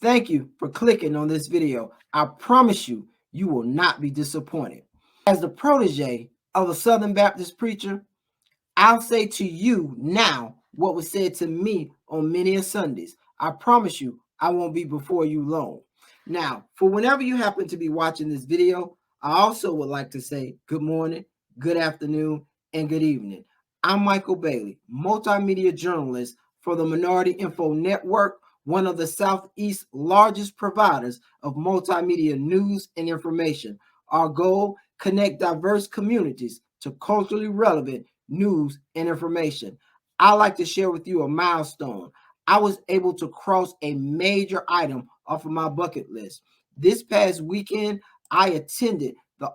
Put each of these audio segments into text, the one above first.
Thank you for clicking on this video. I promise you, you will not be disappointed. As the protege of a Southern Baptist preacher, I'll say to you now what was said to me on many a Sundays. I promise you, I won't be before you long. Now, for whenever you happen to be watching this video, I also would like to say good morning, good afternoon, and good evening. I'm Michael Bailey, multimedia journalist for the Minority Info Network, one of the Southeast's largest providers of multimedia news and information. Our goal, connect diverse communities to culturally relevant news and information. I like to share with you a milestone. I was able to cross a major item off of my bucket list. This past weekend, I attended the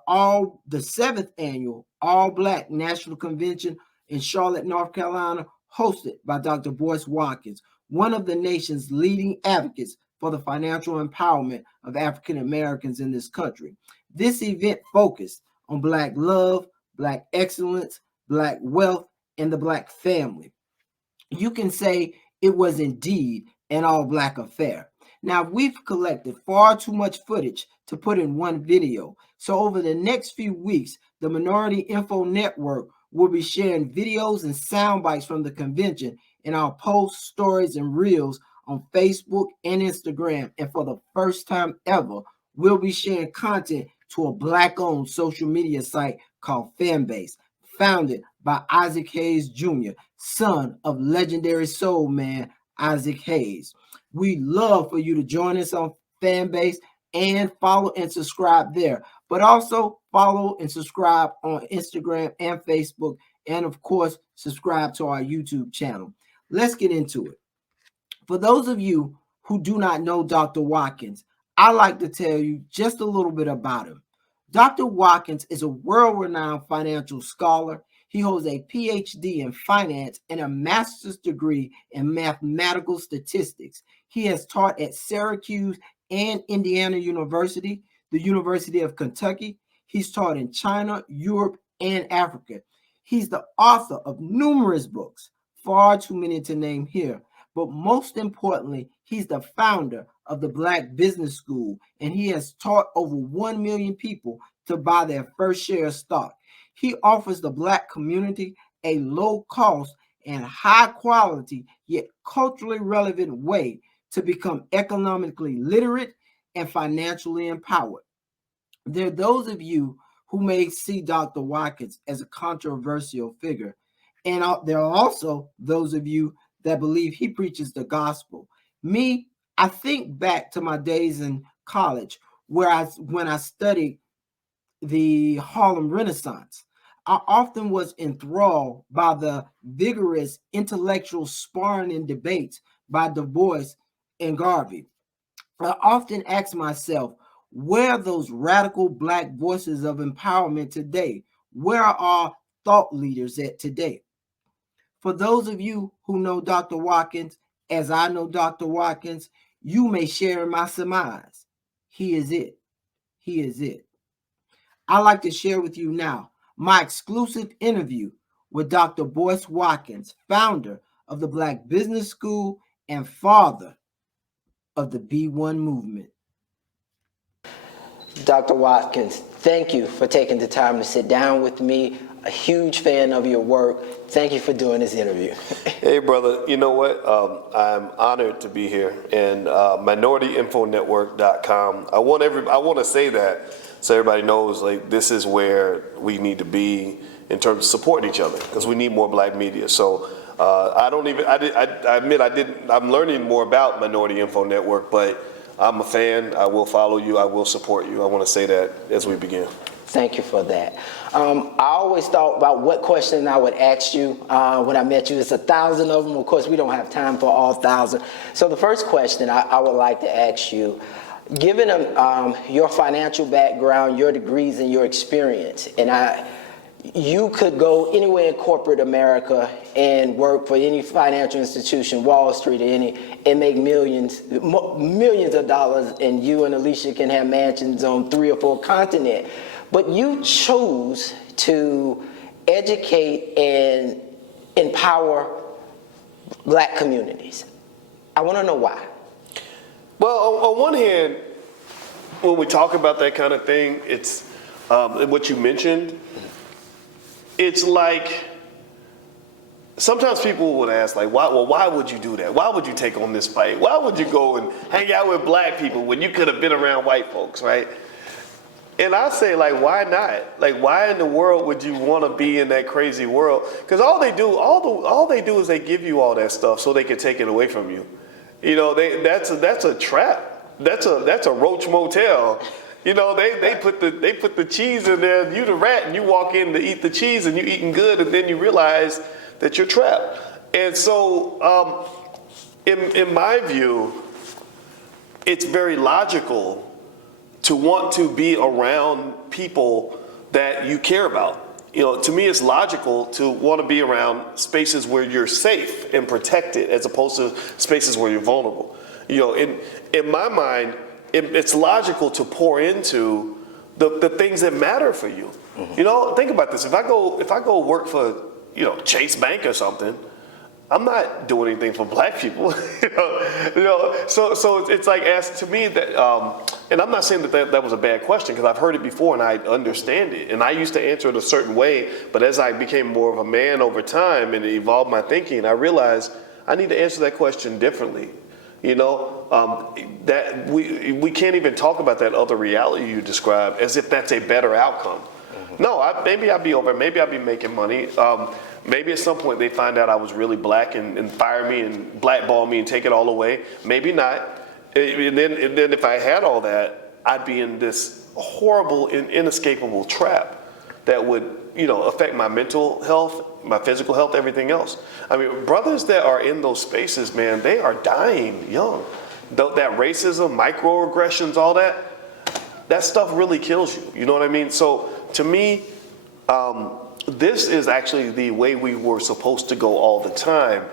7th annual All Black National Convention in Charlotte, North Carolina, hosted by Dr. Boyce Watkins, one of the nation's leading advocates for the financial empowerment of African Americans in this country. This event focused on Black love, Black excellence, Black wealth, and the Black family. You can say it was indeed an all-Black affair. Now, we've collected far too much footage to put in one video. So over the next few weeks, the Minority Info Network will be sharing videos and sound bites from the convention in our posts, stories, and reels on Facebook and Instagram. And for the first time ever, we'll be sharing content to a Black-owned social media site called Fanbase, founded by Isaac Hayes Jr., son of legendary soul man Isaac Hayes. We'd love for you to join us on Fanbase and follow and subscribe there, but also follow and subscribe on Instagram and Facebook, and of course, subscribe to our YouTube channel. Let's get into it. For those of you who do not know Dr. Watkins, I'd like to tell you just a little bit about him. Dr. Watkins is a world-renowned financial scholar. He holds a PhD in finance and a master's degree in mathematical statistics. He has taught at Syracuse and Indiana University, the University of Kentucky. He's taught in China, Europe, and Africa. He's the author of numerous books, far too many to name here. But most importantly, he's the founder of the Black Business School, and he has taught over 1 million people to buy their first share of stock. He offers the Black community a low-cost and high-quality, yet culturally relevant way to become economically literate and financially empowered. There are those of you who may see Dr. Watkins as a controversial figure, and there are also those of you that believe he preaches the gospel. Me, I think back to my days in college when I studied the Harlem Renaissance. I often was enthralled by the vigorous intellectual sparring and debates by Du Bois and Garvey. I often ask myself, where are those radical Black voices of empowerment today? Where are our thought leaders at today? For those of you who know Dr. Watkins, as I know Dr. Watkins, you may share in my surmise. He is it. He is it. I'd like to share with you now my exclusive interview with Dr. Boyce Watkins, founder of the Black Business School and father of the B1 movement. Dr. Watkins, thank you for taking the time to sit down with me. A huge fan of your work. Thank you for doing this interview. Hey, brother. You know what? I'm honored to be here. And minorityinfonetwork.com. I want to say that so everybody knows, like, this is where we need to be in terms of supporting each other, because we need more Black media. So I admit I'm learning more about Minority Info Network, but I'm a fan. I will follow you. I will support you. I want to say that as we begin. Thank you for that. I always thought about what question I would ask you when I met you. There's 1,000 of them. Of course, we don't have time for all 1,000. So the first question I would like to ask you, given your financial background, your degrees, and your experience, and you could go anywhere in corporate America and work for any financial institution, Wall Street or any, and make millions of dollars, and you and Alicia can have mansions on 3 or 4 continents. But you chose to educate and empower Black communities. I want to know why. Well, on one hand, when we talk about that kind of thing, it's what you mentioned. It's like sometimes people would ask, like, why would you do that? Why would you take on this fight? Why would you go and hang out with black people when you could have been around white folks, right? And I say, like, why not? Like, why in the world would you want to be in that crazy world? Because all they do is they give you all that stuff so they can take it away from you. You know, that's a trap. That's a roach motel. You know, they put the cheese in there. You the rat, and you walk in to eat the cheese, and you're eating good, and then you realize that you're trapped. And so, in my view, it's very logical to want to be around people that you care about. You know, to me, it's logical to want to be around spaces where you're safe and protected, as opposed to spaces where you're vulnerable. You know, in my mind, it's logical to pour into the things that matter for you. Mm-hmm. You know, think about this. If I go work for, Chase Bank or something, I'm not doing anything for black people. So it's like, to me that, and I'm not saying that was a bad question, because I've heard it before and I understand it. And I used to answer it a certain way, but as I became more of a man over time and it evolved my thinking, I realized I need to answer that question differently. That we can't even talk about that other reality you described as if that's a better outcome. Mm-hmm. No, maybe I'd be over, maybe I'd be making money. Maybe at some point they find out I was really black and fire me and blackball me and take it all away. Maybe not. And then if I had all that, I'd be in this horrible and inescapable trap that would, affect my mental health, my physical health, everything else. I mean, brothers that are in those spaces, man, they are dying young. That racism, microaggressions, all that stuff really kills you. You know what I mean? So to me, this is actually the way we were supposed to go all the time.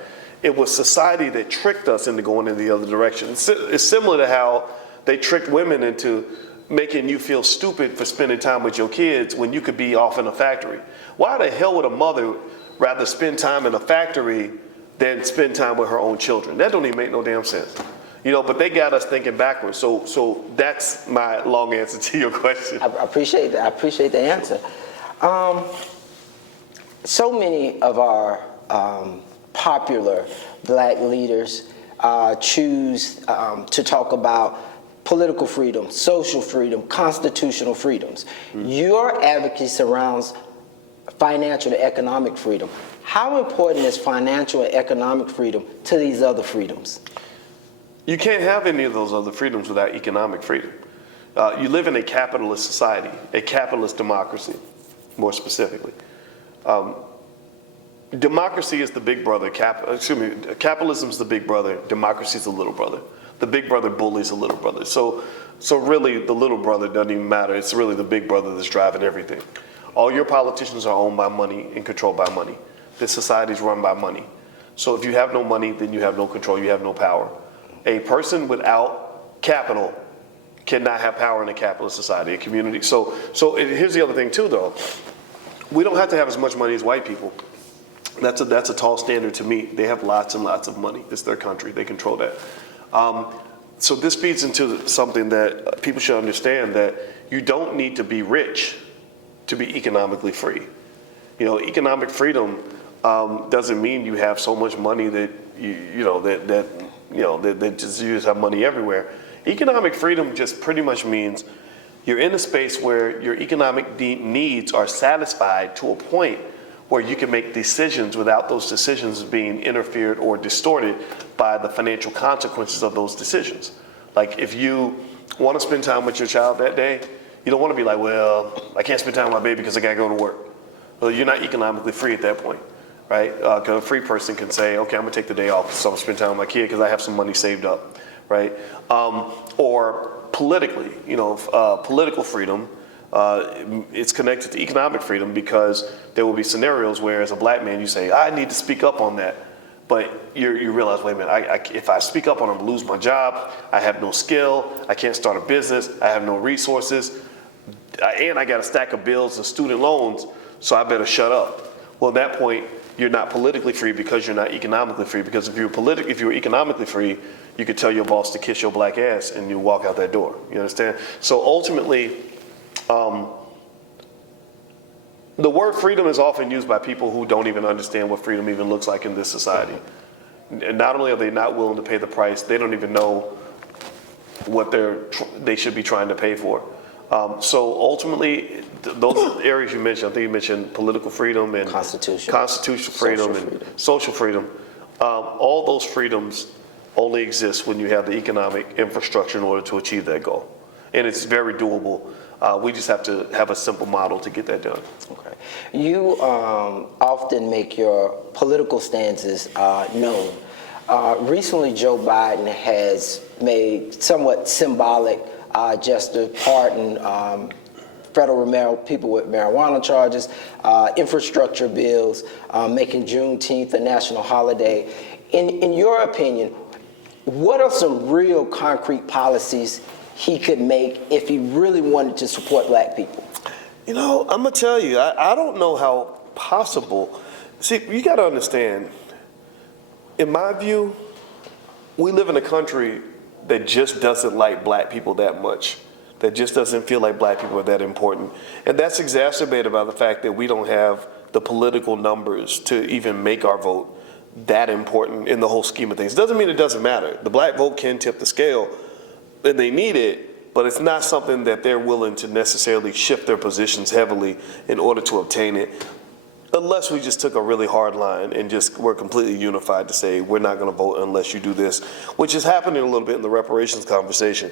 It was society that tricked us into going in the other direction. It's similar to how they tricked women into making you feel stupid for spending time with your kids when you could be off in a factory. Why the hell would a mother rather spend time in a factory than spend time with her own children? That don't even make no damn sense. But they got us thinking backwards. So that's my long answer to your question. I appreciate that. I appreciate the answer. So many of our popular black leaders choose to talk about political freedom, social freedom, constitutional freedoms. Mm-hmm. Your advocacy surrounds financial and economic freedom. How important is financial and economic freedom to these other freedoms? You can't have any of those other freedoms without economic freedom. You live in a capitalist society, a capitalist democracy, more specifically. Democracy is the big brother. Capitalism is the big brother. Democracy is the little brother. The big brother bullies the little brother. So really, the little brother doesn't even matter. It's really the big brother that's driving everything. All your politicians are owned by money and controlled by money. This society is run by money. So if you have no money, then you have no control. You have no power. A person without capital cannot have power in a capitalist society, a community. So here's the other thing too, though. We don't have to have as much money as white people. That's a tall standard to meet. They have lots and lots of money. It's their country. They control that. So this feeds into something that people should understand, that you don't need to be rich to be economically free. Economic freedom doesn't mean you have so much money that that just you just have money everywhere. Economic freedom just pretty much means you're in a space where your economic needs are satisfied to a point where you can make decisions without those decisions being interfered or distorted by the financial consequences of those decisions. Like if you want to spend time with your child that day, you don't want to be like, well, I can't spend time with my baby because I got to go to work. Well, you're not economically free at that point, right? Because a free person can say, okay, I'm going to take the day off so I'm going to spend time with my kid because I have some money saved up, right? Or politically, political freedom, it's connected to economic freedom, because there will be scenarios where as a black man you say, I need to speak up on that. But you realize, wait a minute, if I speak up on it, I'm going to lose my job. I have no skill. I can't start a business. I have no resources. And I got a stack of bills and student loans, so I better shut up. Well, at that point, you're not politically free because you're not economically free. Because if you were economically free, you could tell your boss to kiss your black ass and you walk out that door. You understand? So ultimately, the word freedom is often used by people who don't even understand what freedom even looks like in this society. And not only are they not willing to pay the price, they don't even know what they should be trying to pay for. So ultimately, those areas you mentioned, I think you mentioned political freedom and constitutional freedom and social freedom. All those freedoms only exist when you have the economic infrastructure in order to achieve that goal. And it's very doable. We just have to have a simple model to get that done. Okay. You often make your political stances known. Recently, Joe Biden has made somewhat symbolic gesture, pardon federal people with marijuana charges, infrastructure bills, making Juneteenth a national holiday. In your opinion, what are some real concrete policies he could make if he really wanted to support black people? You know, I'm going to tell you, I don't know how possible. See, you got to understand, in my view, we live in a country that just doesn't like black people that much, that just doesn't feel like black people are that important. And that's exacerbated by the fact that we don't have the political numbers to even make our vote that important in the whole scheme of things. Doesn't mean it doesn't matter. The black vote can tip the scale, and they need it, but it's not something that they're willing to necessarily shift their positions heavily in order to obtain it, unless we just took a really hard line and just were completely unified to say, we're not going to vote unless you do this, which is happening a little bit in the reparations conversation.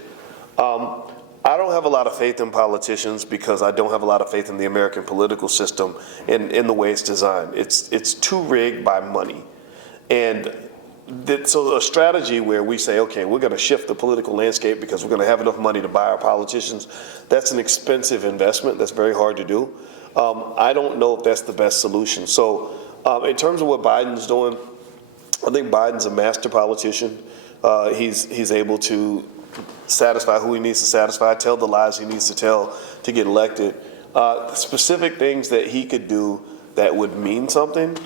I don't have a lot of faith in politicians because I don't have a lot of faith in the American political system in the way it's designed. It's too rigged by money. And so a strategy where we say, okay, we're going to shift the political landscape because we're going to have enough money to buy our politicians, that's an expensive investment. That's very hard to do. I don't know if that's the best solution. So in terms of what Biden's doing, I think Biden's a master politician. He's able to satisfy who he needs to satisfy, tell the lies he needs to tell to get elected. Specific things that he could do that would mean something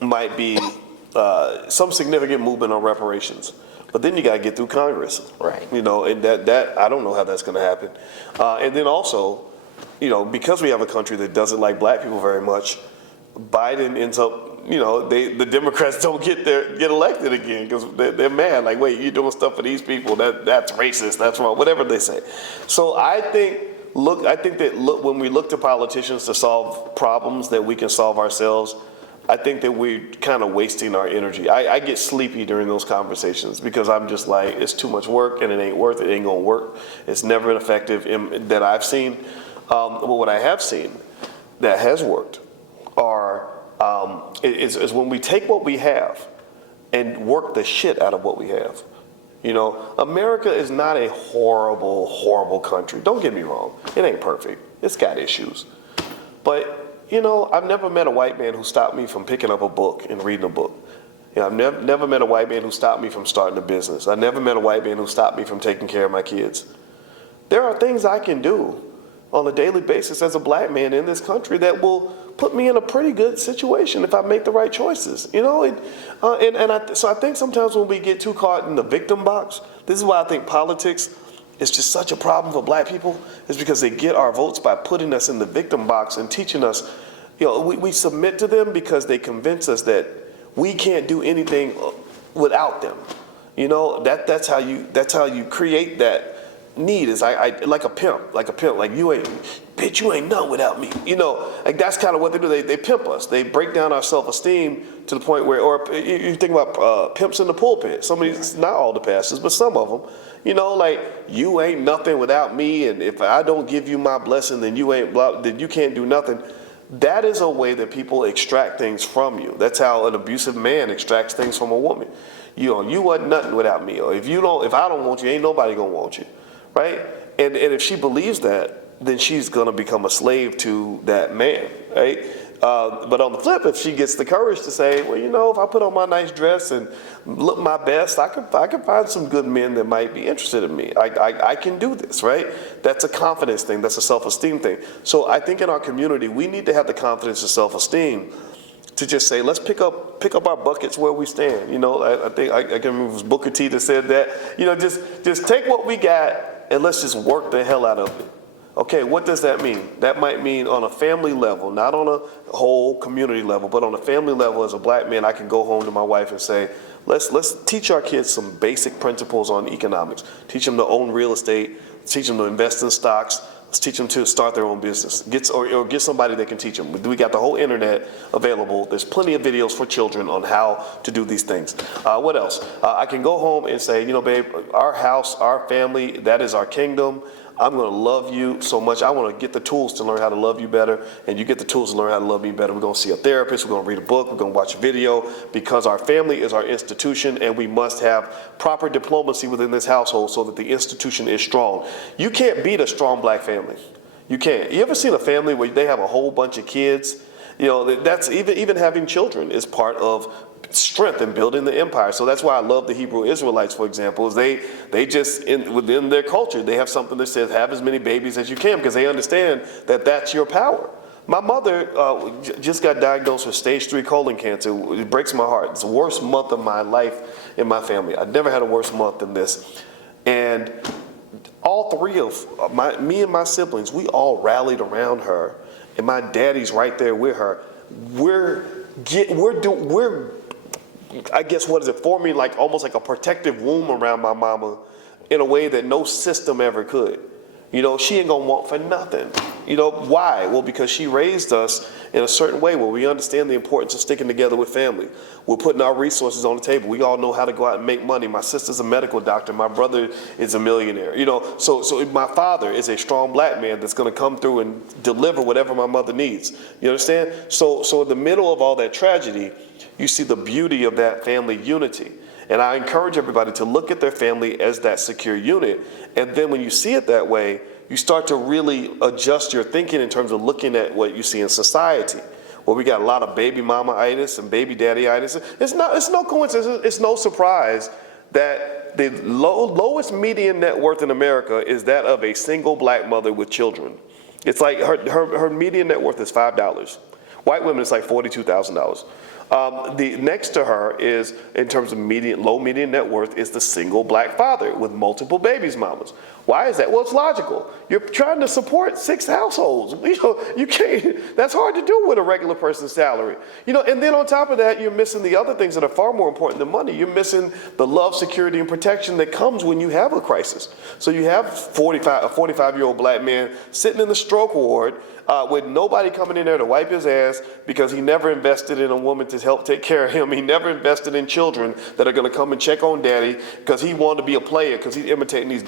might be some significant movement on reparations. But then you got to get through Congress. Right. You know, and that I don't know how that's going to happen. And then also, you know, because we have a country that doesn't like black people very much, Biden ends up, you know, the Democrats don't get elected again because they're mad. Like, wait, you're doing stuff for these people. That's racist. That's wrong. Whatever they say. So I think that when we look to politicians to solve problems that we can solve ourselves, I think that we're kind of wasting our energy. I get sleepy during those conversations because I'm just like, it's too much work and it ain't worth it. It ain't gonna work. It's never effective that I've seen. But what I have seen that has worked is when we take what we have and work the shit out of what we have. You know, America is not a horrible, horrible country. Don't get me wrong. It ain't perfect. It's got issues. But you know, I've never met a white man who stopped me from picking up a book and reading a book. You know, I've never met a white man who stopped me from starting a business. I never met a white man who stopped me from taking care of my kids. There are things I can do on a daily basis as a black man in this country that will put me in a pretty good situation if I make the right choices. You know, so I think sometimes when we get too caught in the victim box, this is why I think politics is just such a problem for black people, is because they get our votes by putting us in the victim box and teaching us, you know, we submit to them because they convince us that we can't do anything without them. You know, that's how you create that need, is like a pimp, like you ain't nothing without me. You know, like that's kind of what they do. They pimp us. They break down our self-esteem to the point where, or you think about pimps in the pulpit. Some of these, not all the pastors, but some of them. You know, like, you ain't nothing without me, and if I don't give you my blessing, then then you can't do nothing. That is a way that people extract things from you. That's how an abusive man extracts things from a woman. You know, you wasn't nothing without me, or if I don't want you, ain't nobody gonna want you, right? And if she believes that, then she's gonna become a slave to that man, right? But on the flip, if she gets the courage to say, well, you know, if I put on my nice dress and look my best, I can find some good men that might be interested in me. I can do this, right? That's a confidence thing. That's a self-esteem thing. So I think in our community, we need to have the confidence and self-esteem to just say, let's pick up our buckets where we stand. You know, I think I can remember it was Booker T that said that. You know, just take what we got and let's just work the hell out of it. Okay, what does that mean? That might mean on a family level, not on a whole community level, but on a family level. As a black man, I can go home to my wife and say, let's teach our kids some basic principles on economics. Teach them to own real estate. Teach them to invest in stocks. Let's teach them to start their own business. Or get somebody that can teach them. We got the whole internet available. There's plenty of videos for children on how to do these things. What else? I can go home and say, you know, babe, our house, our family, that is our kingdom. I'm going to love you so much. I want to get the tools to learn how to love you better, and you get the tools to learn how to love me better. We're going to see a therapist. We're going to read a book. We're going to watch a video, because our family is our institution, and we must have proper diplomacy within this household so that the institution is strong. You can't beat a strong black family. You can't. You ever seen a family where they have a whole bunch of kids? You know, that's even having children is part of strength in building the empire. So that's why I love the Hebrew Israelites, for example, is they just, within their culture, they have something that says have as many babies as you can, because they understand that that's your power. My mother just got diagnosed with stage 3 colon cancer. It breaks my heart. It's the worst month of my life in my family. I've never had a worse month than this. And all three of me and my siblings, we all rallied around her, and my daddy's right there with her. We're I guess, what is it, forming like almost like a protective womb around my mama in a way that no system ever could. You know, she ain't gonna want for nothing. You know, why? Well, because she raised us in a certain way where we understand the importance of sticking together with family. We're putting our resources on the table. We all know how to go out and make money. My sister's a medical doctor. My brother is a millionaire. You know, so my father is a strong black man that's gonna come through and deliver whatever my mother needs. You understand? So in the middle of all that tragedy, you see the beauty of that family unity. And I encourage everybody to look at their family as that secure unit. And then when you see it that way, you start to really adjust your thinking in terms of looking at what you see in society, where we got a lot of baby mama-itis and baby daddy-itis. It's no coincidence, it's no surprise that the lowest median net worth in America is that of a single black mother with children. It's like her median net worth is $5. White women, it's like $42,000. The next to her is, in terms of low median net worth, is the single black father with multiple babies mamas. Why is that? Well, it's logical. You're trying to support 6 households. You know, you can't, that's hard to do with a regular person's salary. You know, and then on top of that, you're missing the other things that are far more important than money. You're missing the love, security, and protection that comes when you have a crisis. So you have a 45-year-old black man sitting in the stroke ward with nobody coming in there to wipe his ass because he never invested in a woman to help take care of him. He never invested in children that are going to come and check on daddy because he wanted to be a player because he's imitating these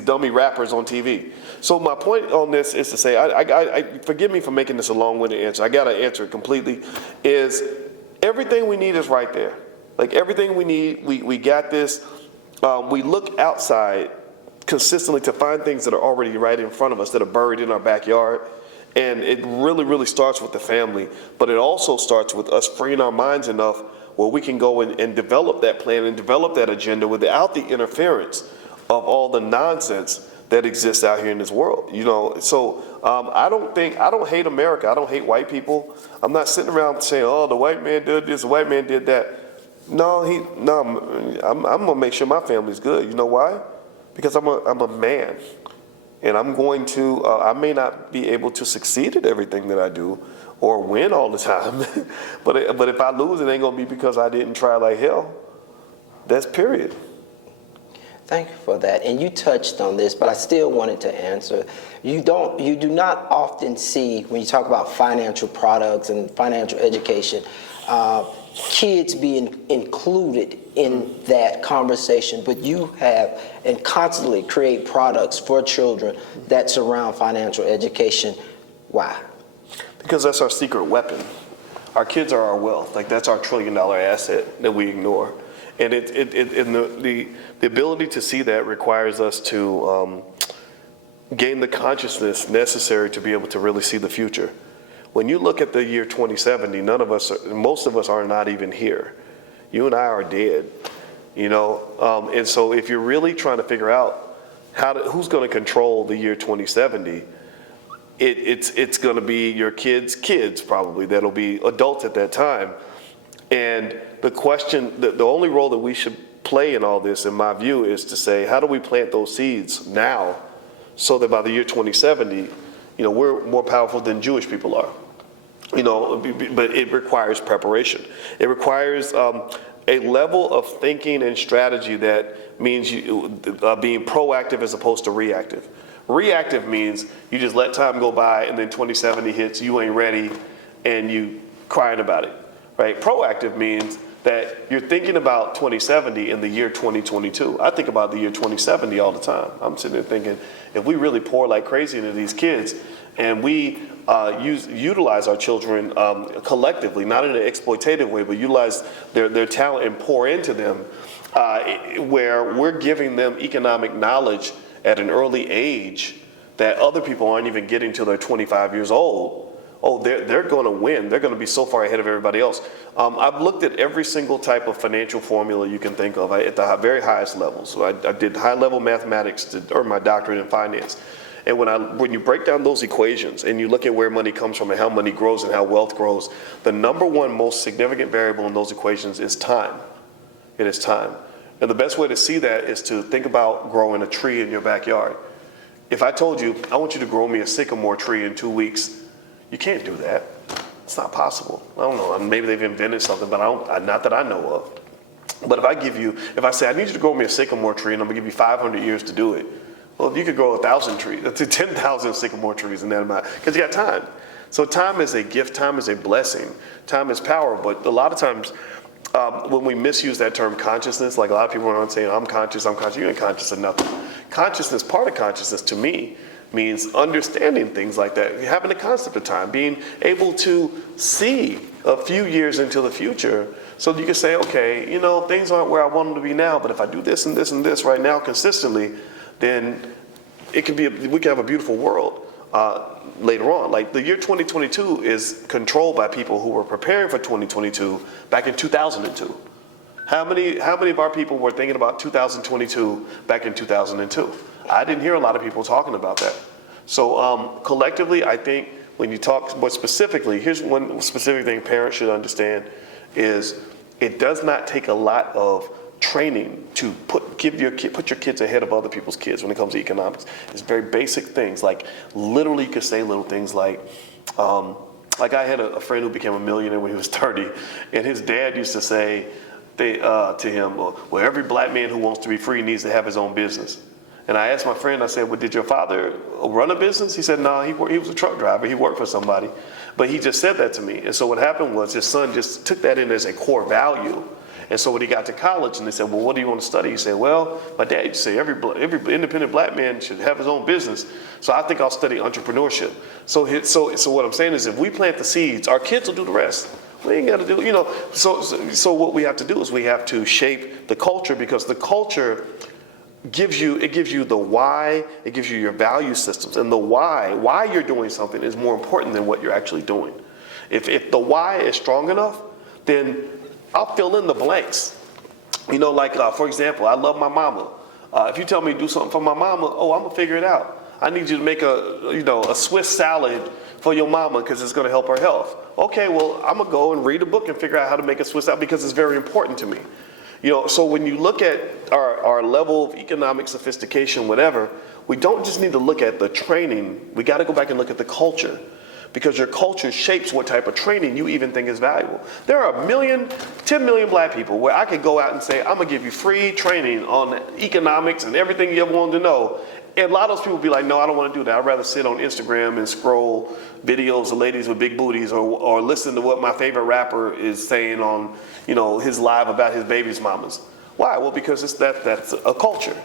dummy rappers on TV. So my point on this is to say, I forgive me for making this a long-winded answer. I got to answer it completely. Is everything we need is right there. Like everything we need, we got this. We look outside consistently to find things that are already right in front of us that are buried in our backyard. And it really, really starts with the family, but it also starts with us freeing our minds enough where we can go and develop that plan and develop that agenda without the interference of all the nonsense that exists out here in this world. You know, so I don't hate America. I don't hate white people. I'm not sitting around saying, oh, the white man did this, the white man did that. No, I'm gonna make sure my family's good. You know why? Because I'm a man. And I'm going to, I may not be able to succeed at everything that I do or win all the time, but if I lose, it ain't gonna be because I didn't try like hell. That's period. Thank you for that. And you touched on this, but I still wanted to answer. You do not often see, when you talk about financial products and financial education, kids being included in that conversation, but you have and constantly create products for children that surround financial education. Why? Because that's our secret weapon. Our kids are our wealth. Like that's our $1 trillion asset that we ignore. And the ability to see that requires us to gain the consciousness necessary to be able to really see the future. When you look at the year 2070, most of us are not even here. You and I are dead, you know? And so if you're really trying to figure out who's going to control the year 2070, it's going to be your kids probably that'll be adults at that time. And the question, the only role that we should play in all this, in my view, is to say, how do we plant those seeds now so that by the year 2070, we're more powerful than Jewish people are? But it requires preparation. It requires a level of thinking and strategy that means being proactive as opposed to reactive. Reactive means you just let time go by and then 2070 hits, you ain't ready, and you crying about it, right? Proactive means that you're thinking about 2070 in the year 2022. I think about the year 2070 all the time. I'm sitting there thinking, if we really pour like crazy into these kids and we utilize our children collectively, not in an exploitative way, but utilize their talent and pour into them, where we're giving them economic knowledge at an early age that other people aren't even getting till they're 25 years old. Oh, they're going to win. They're going to be so far ahead of everybody else. I've looked at every single type of financial formula you can think of at the very highest levels. So I did high-level mathematics to earn my doctorate in finance. And when you break down those equations and you look at where money comes from and how money grows and how wealth grows, the number one most significant variable in those equations is time. It is time. And the best way to see that is to think about growing a tree in your backyard. If I told you, I want you to grow me a sycamore tree in 2 weeks, you can't do that. It's not possible. I don't know. Maybe they've invented something, but not that I know of. But if I say, I need you to grow me a sycamore tree and I'm gonna give you 500 years to do it. Well, if you could grow 1,000 trees, that's 10,000 sycamore trees in that amount, because you got time. So time is a gift, time is a blessing, time is power. But a lot of times, when we misuse that term consciousness, like a lot of people are saying, I'm conscious, you ain't conscious of nothing. Consciousness, part of consciousness to me, means understanding things like that, having a concept of time, being able to see a few years into the future so that you can say, okay, things aren't where I want them to be now, but if I do this and this and this right now consistently, then we can have a beautiful world later on. Like the year 2022 is controlled by people who were preparing for 2022 back in 2002. How many of our people were thinking about 2022 back in 2002? I didn't hear a lot of people talking about that. So collectively, I think when you talk more specifically, here's one specific thing parents should understand is it does not take a lot of training to put your kids ahead of other people's kids when it comes to economics. It's very basic things, like literally you could say little things like I had a friend who became a millionaire when he was 30, and his dad used to say to him, well, every black man who wants to be free needs to have his own business. And I asked my friend, I said, well, did your father run a business? He said, no, he was a truck driver. He worked for somebody. But he just said that to me. And so what happened was his son just took that in as a core value. And so when he got to college and they said, well, what do you want to study? He said, well, my dad used to say every independent black man should have his own business. So I think I'll study entrepreneurship. So what I'm saying is if we plant the seeds, our kids will do the rest. We ain't got to do, so what we have to do is we have to shape the culture, because the culture gives you the why, it gives you your value systems, and the why you're doing something is more important than what you're actually doing. If the why is strong enough, then I'll fill in the blanks. For example, I love my mama. If you tell me to do something for my mama, I'm gonna figure it out. I need you to make a Swiss salad for your mama because it's gonna help her health. Okay, well, I'm gonna go and read a book and figure out how to make a Swiss salad because it's very important to me. So when you look at our level of economic sophistication, whatever, we don't just need to look at the training, we gotta go back and look at the culture, because your culture shapes what type of training you even think is valuable. There are 10 million black people where I could go out and say, I'm gonna give you free training on economics and everything you ever wanted to know. And a lot of those people be like, no, I don't wanna do that. I'd rather sit on Instagram and scroll videos of ladies with big booties or listen to what my favorite rapper is saying on his live about his baby's mamas. Why? Well, because that's a culture.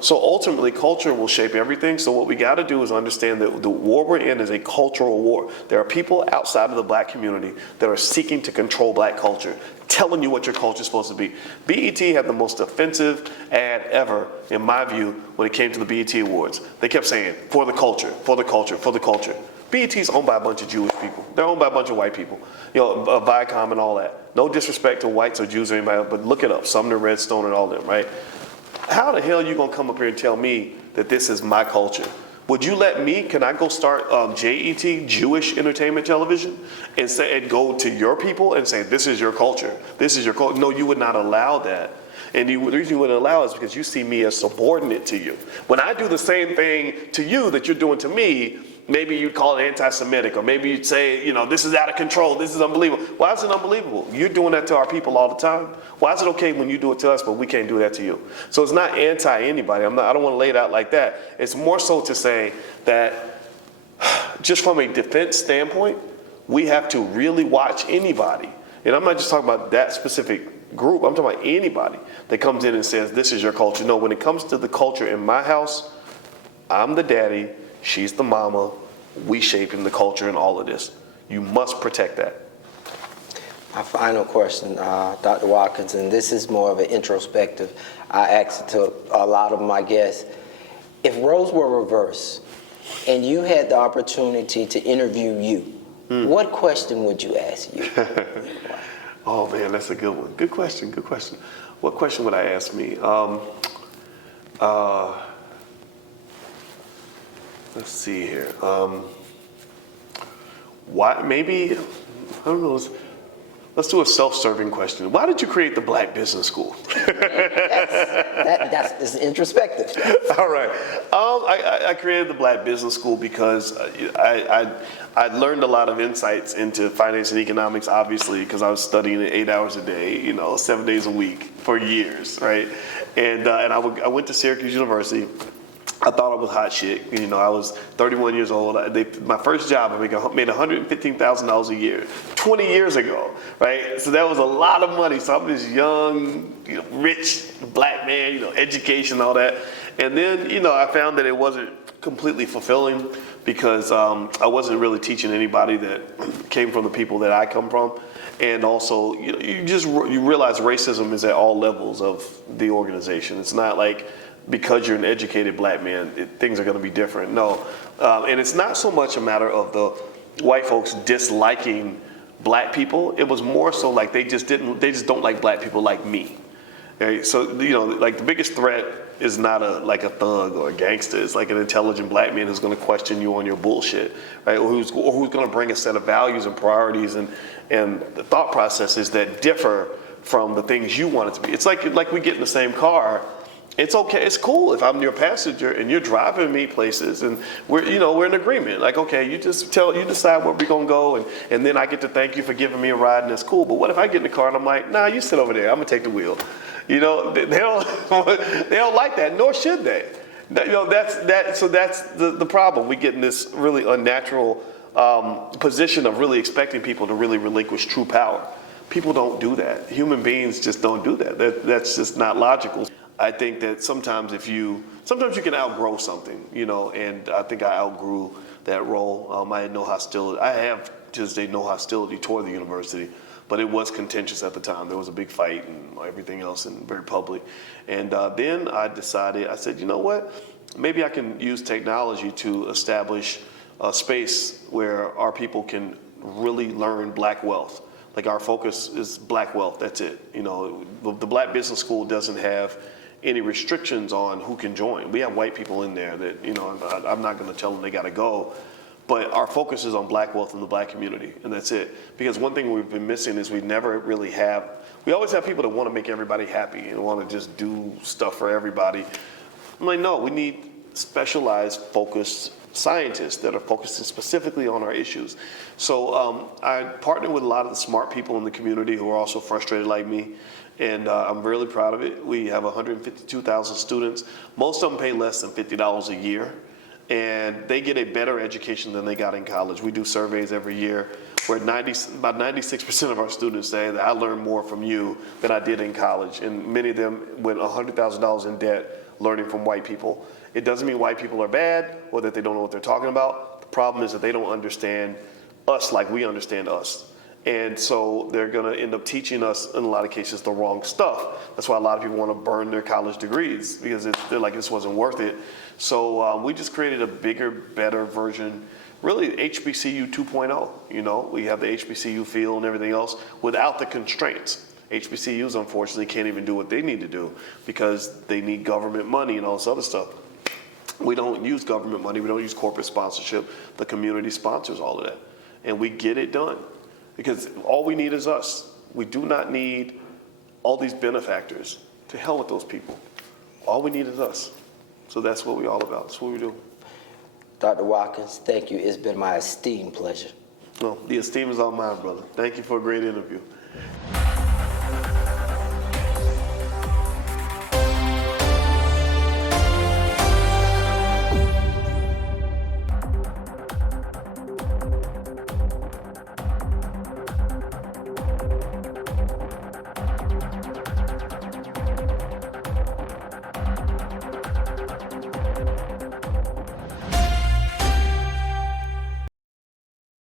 So ultimately culture will shape everything. So what we got to do is understand that the war we're in is a cultural war. There are people outside of the black community that are seeking to control black culture, telling you what your culture is supposed to be. BET had the most offensive ad ever, in my view, when it came to the BET Awards. They kept saying, for the culture, for the culture, for the culture. BET is owned by a bunch of Jewish people. They're owned by a bunch of white people. Viacom and all that. No disrespect to whites or Jews or anybody else, but look it up. Sumner Redstone and all them, right? How the hell are you gonna come up here and tell me that this is my culture? Would you let me, can I go start JET, Jewish Entertainment Television, and go to your people and say, this is your culture, this is your culture? No, you would not allow that. And the reason you wouldn't allow it is because you see me as subordinate to you. When I do the same thing to you that you're doing to me, maybe you'd call it anti-Semitic, or maybe you'd say, this is out of control, this is unbelievable. Why is it unbelievable? You're doing that to our people all the time. Why is it okay when you do it to us, but we can't do that to you? So it's not anti-anybody. I don't want to lay it out like that. It's more so to say that just from a defense standpoint, we have to really watch anybody. And I'm not just talking about that specific group. I'm talking about anybody that comes in and says, this is your culture. No, when it comes to the culture in my house, I'm the daddy, she's the mama, we shaping the culture and all of this. You must protect that. My final question, Dr. Watkins, and this is more of an introspective. I ask it to a lot of my guests. If roles were reversed and you had the opportunity to interview you, what question would you ask you? Oh man, that's a good one. Good question, good question. What question would I ask me? Let's see here. Why? Maybe, I don't know. Let's do a self-serving question. Why did you create the Black Business School? That's introspective. All right. I created the Black Business School because I learned a lot of insights into finance and economics, obviously, because I was studying it 8 hours a day, 7 days a week for years, right? And I went to Syracuse University. I thought I was hot shit. I was 31 years old. My first job, I made $115,000 a year, 20 years ago, right? So that was a lot of money. So I'm this young, rich black man, education, all that. And then, I found that it wasn't completely fulfilling because I wasn't really teaching anybody that came from the people that I come from. And also, you realize racism is at all levels of the organization. It's not like, because you're an educated black man, things are going to be different. No, and it's not so much a matter of the white folks disliking black people. It was more so like they just don't like black people like me. Okay? So like the biggest threat is not like a thug or a gangster. It's like an intelligent black man who's going to question you on your bullshit, right? Or who's going to bring a set of values and priorities and the thought processes that differ from the things you want it to be. It's like we get in the same car. It's okay. It's cool if I'm your passenger and you're driving me places and we're in agreement. Like, okay, you decide where we're gonna go and then I get to thank you for giving me a ride and that's cool. But what if I get in the car and I'm like, nah, you sit over there. I'm gonna take the wheel. They don't like that, nor should they. So that's the problem. We get in this really unnatural position of really expecting people to really relinquish true power. People don't do that. Human beings just don't do that. That's just not logical. I think that sometimes you can outgrow something, and I think I outgrew that role. I had no hostility. I have to this day no hostility toward the university, but it was contentious at the time. There was a big fight and everything else and very public. And then I said, you know what? Maybe I can use technology to establish a space where our people can really learn black wealth. Like our focus is black wealth, that's it. The Black Business School doesn't have any restrictions on who can join. We have white people in there that, I'm not gonna tell them they gotta go, but our focus is on black wealth in the black community, and that's it. Because one thing we've been missing is we always have people that wanna make everybody happy and wanna just do stuff for everybody. I'm like, no, we need specialized, focused scientists that are focusing specifically on our issues. So I partner with a lot of the smart people in the community who are also frustrated like me. And I'm really proud of it. We have 152,000 students. Most of them pay less than $50 a year. And they get a better education than they got in college. We do surveys every year where about 96% of our students say that I learned more from you than I did in college. And many of them went $100,000 in debt learning from white people. It doesn't mean white people are bad or that they don't know what they're talking about. The problem is that they don't understand us like we understand us. And so they're going to end up teaching us, in a lot of cases, the wrong stuff. That's why a lot of people want to burn their college degrees, because they're like, this wasn't worth it. So we just created a bigger, better version, really HBCU 2.0. We have the HBCU feel and everything else without the constraints. HBCUs, unfortunately, can't even do what they need to do because they need government money and all this other stuff. We don't use government money. We don't use corporate sponsorship. The community sponsors all of that. And we get it done because all we need is us. We do not need all these benefactors. To hell with those people. All we need is us. So that's what we're all about. That's what we do. Dr. Watkins, thank you. It's been my esteemed pleasure. Well, the esteem is all mine, brother. Thank you for a great interview.